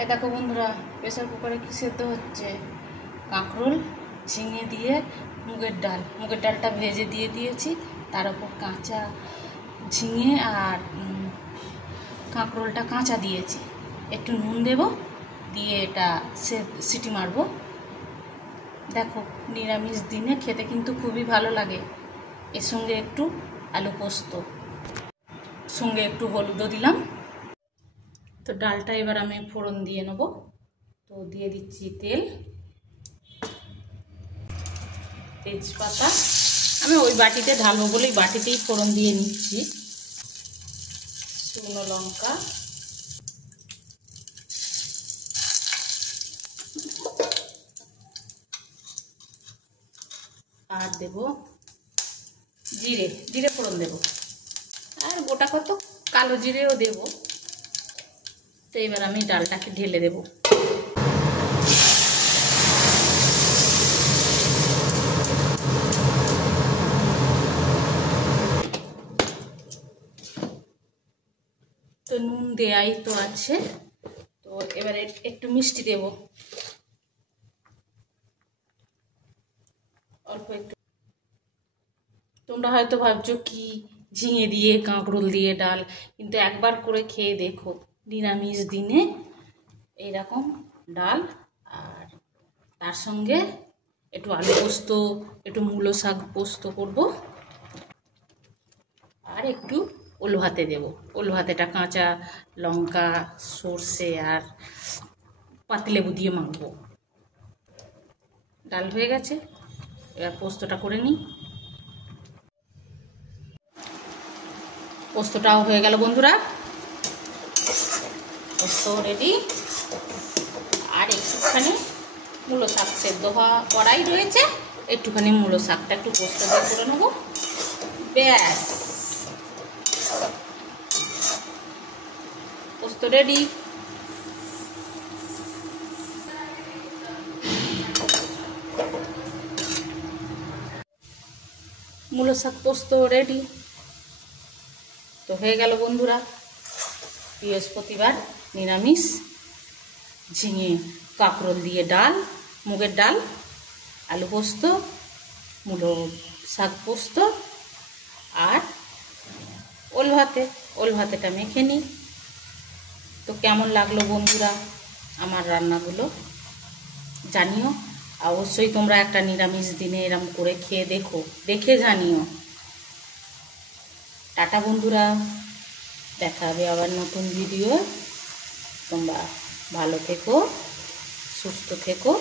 এই দেখো বন্ধুরা, প্রেসার কুকারে কি সেদ্ধ হচ্ছে, কাঁকরোল ঝিঙে দিয়ে মুগের ডালটা ভেজে দিয়ে দিয়েছি, তার উপর কাঁচা ঝিঙে আর কাঁকরোলটা কাঁচা দিয়েছি, একটু নুন দেব, দিয়ে এটা সিটি মারবো। দেখো, নিরামিষ দিনে খেতে কিন্তু খুবই ভালো লাগে। এর সঙ্গে একটু আলু পোস্ত, সঙ্গে একটু হলুদও দিলাম। তো ডালটা এবার আমি ফোড়ন দিয়ে নেব। তো দিয়ে দিচ্ছি তেল, তেজপাতা। আমি ওই বাটিতে ঢালবো বলেই বাটিতেই ফোড়ন দিয়ে নিচ্ছি। শুকনো লঙ্কা, আর দেব জিরে ফোড়ন দেব, আর গোটা কত কালো জিরেও দেব। তো এবার আমি ডালটাকে ঢেলে দেব। তো নুন দেয়াই তো আছে, তো এবারে একটু মিষ্টি দেব, অল্প একটু। তোমরা হয়তো ভাবছো কি ঝিঙে দিয়ে কাঁকরোল দিয়ে ডাল, কিন্তু একবার করে খেয়ে দেখো, নিরামিষ দিনে এইরকম ডাল, আর তার সঙ্গে একটু আলু পোস্ত, একটু মূলো শাক পোস্ত করব, আর একটু ওল ভাতে দেবো। ওল ভাতেটা কাঁচা লঙ্কা, সর্ষে আর পাতিলেবু দিয়ে মাখবো। ডাল হয়ে গেছে, এবার পোস্তটা করে নিই। পোস্তটাও হয়ে গেল বন্ধুরা, পোস্ত রেডি। আর একটুখানি মূলো শাক সেদ্ধ করাই রয়েছে, একটুখানি মূলো শাকটা একটু পোস্ত দিয়ে করে নেবো, ব্যাস পোস্ত রেডি। মূলো শাক পোস্ত রেডি। তো হয়ে গেল বন্ধুরা, বৃহস্পতিবার নিরামিষ ঝিঙে কাঁকরোল দিয়ে ডাল, মুগের ডাল, আলু পোস্ত, মূলো শাক পোস্ত, আর ওল ভাতেটা মেখে নিই। তো কেমন লাগলো বন্ধুরা আমার রান্নাগুলো জানিও। অবশ্যই তোমরা একটা নিরামিষ দিনে এরম করে খেয়ে দেখে জানিও। টাটা বন্ধুরা, দেখা হবে আবার নতুন ভিডিও। তোমরা ভালো থেকো, সুস্থ থেকো।